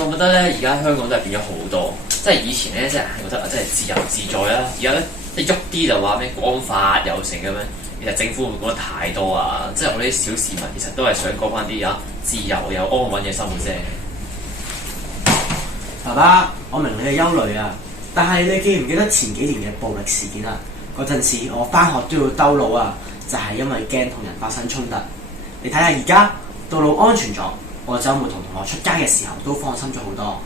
我覺得咧，而家香港都係變咗好多，即係以前咧，即係覺得即係自由自在啦。而家咧，一喐啲就話咩國安法又成咁樣，其實政府會唔會覺得太多啊？即係我哋啲小市民其實都係想過翻啲自由又安穩嘅生活啫。爸爸，我明你嘅憂慮啊，但係你記唔記得前幾年嘅暴力事件啊？嗰陣時我返學都要兜路啊，就係因為驚同人發生衝突。你睇下而家道路安全咗，我週末同同學出街嘅時候都放心咗好多。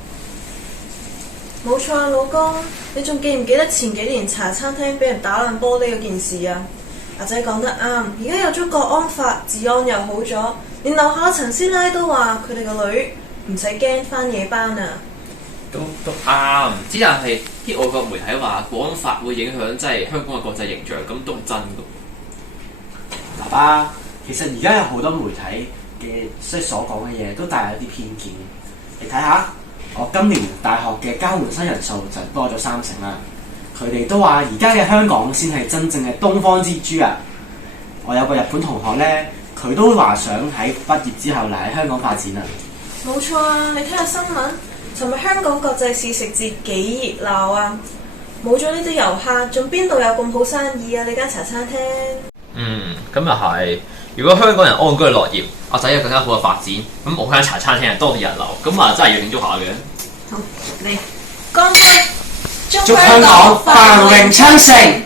冇錯啊，老公，你仲記唔記得前幾年茶餐廳俾人打爛玻璃嗰件事啊？阿仔講得啱，而家有咗國安法，治安又好咗，連樓下陳師奶都話佢哋個女唔使驚返夜班啊！都啱，之但係啲外國媒體話國安法會影響即係香港嘅國際形象，咁都係真㗎。爸爸，其實而家有好多媒體嘅所講嘅嘢都帶有啲偏見。你睇下，我今年大學嘅交換生人數就多咗3成啦。佢哋都話而家嘅香港先係真正嘅東方之珠啊！我有個日本同學咧，佢都話想喺畢業之後嚟喺香港發展啊！冇錯啊，你睇下新聞。尋日香港國際試食節幾熱鬧啊！冇咗呢啲遊客，仲邊度有咁好生意啊？呢間茶餐廳。咁又係。如果香港人安居樂業，阿仔有更加好嘅發展，咁我間茶餐廳係多啲人流，咁啊真係要慶祝下嘅。好，嚟乾杯！祝香港繁榮昌盛！